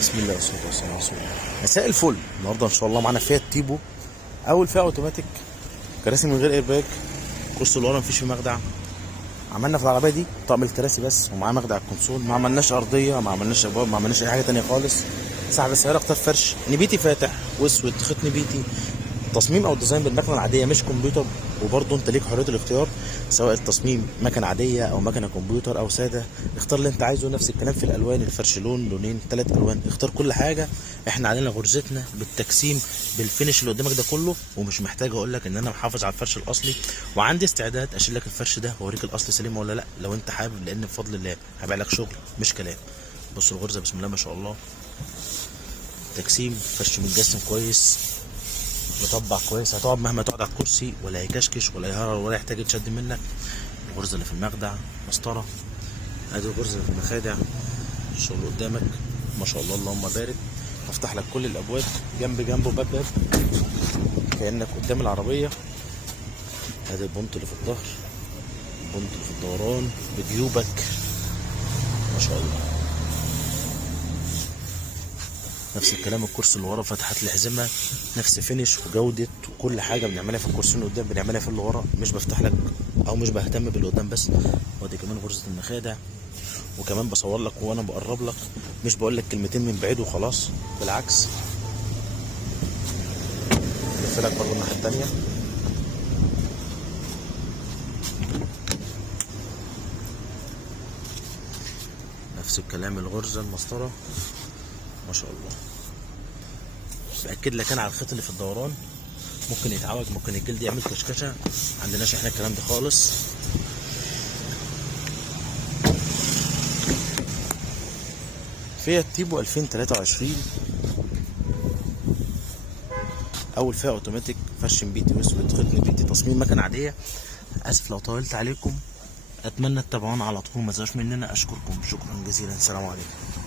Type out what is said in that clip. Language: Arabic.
بسم الله والصلاه والسلام على رسول الله. مساء الفل. النهارده ان شاء الله معانا فيات تيبو، اول فئه اوتوماتيك، كراسي من غير ايرباج، كرسي اللي ورا مفيش فيه مخدع. عملنا في العربيه دي طقم الكراسي بس ومعاه مخدع الكونسول، ما عملناش ارضيه، ما عملناش ابواب، ما عملناش اي حاجه تانية خالص. صاحب السياره اختار فرش نبيتي فاتح واسود، خيط نبيتي. تصميم او ديزاين بالمكنه العاديه مش كمبيوتر، وبرضه انت ليك حريه الاختيار سواء التصميم مكنه عاديه او مكنه كمبيوتر او ساده. اختار اللي انت عايزه. نفس الكلام في الالوان، الفرش لون لونين 3 الوان، اختار كل حاجه. احنا علينا غرزتنا بالتجسيم بالفينش اللي قدامك ده كله، ومش محتاج اقول لك ان انا محافظ على الفرش الاصلي، وعندي استعداد اشيل لك الفرش ده واوريك الاصل سليم ولا لا لو انت حابب، لان بفضل الله هبيع لك شغل مش كلام. بص الغرزه بسم الله ما شاء الله، تجسيم فرش متجسم كويس، مطبع كويس، هتقعد مهما تقعد على الكرسي ولا هيكشكش ولا يهرر ولا يحتاج يتشد منك. الغرزه اللي في المخدع مسطره، ادي الغرزه اللي في المخادع، الشغل قدامك ما شاء الله اللهم بارك. هفتح لك كل الابواب جنب جنب وباب باب كانك قدام العربيه. ادي البونت اللي في الظهر، البونت اللي في الدوران بجيوبك ما شاء الله. نفس الكلام الكرسي اللي ورا فتحات الحزمه، نفس فينش وجوده وكل حاجه بنعملها في الكرسي اللي قدام بنعملها في اللي ورا، مش بفتح لك او مش بهتم باللي قدام بس. وادي كمان غرزه المخادع، وكمان بصور لك وانا بقرب لك، مش بقول لك كلمتين من بعيد وخلاص، بالعكس. بلف لك برضه الناحيه التانيه، نفس الكلام الغرزه المسطره ما شاء الله. باكد لك انا على الخيط اللي في الدوران ممكن يتعوج، ممكن الجلد يعمل كشكشه، ما عندناش احنا الكلام ده خالص. فيات تيبو 2023، اول فئه اوتوماتيك، فرش بيتي واسود، خيط بيتي، تصميم مكنه عاديه. اسف لو طولت عليكم، اتمنى تتابعونا على طول، ما تزهقوش مننا. اشكركم شكرا جزيلا، السلام عليكم.